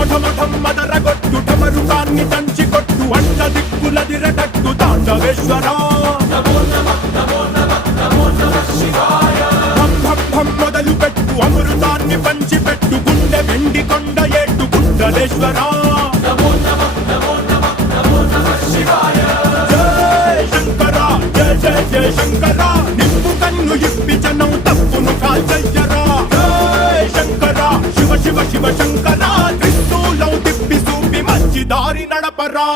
మదరగొట్టు ఠమరుకాన్ని దంచి కొట్టు అంట దిక్కులదిరటట్టు తాండవేశ్వరా మొదలు పెట్టు అమృతాన్ని పంచి పెట్టు గుండె వెండి కొండ ఏట్టు గుండలేశ్వరా జయ శంకర జయ జయ జయ శంకర నిప్పు కన్ను ఇప్పి జనం తప్పును కాల్చయ్యరా జయ శంకర శివ శివ శివ శంకర త్రిశూలం తిప్పి చూపి మంచి దారి నడపరా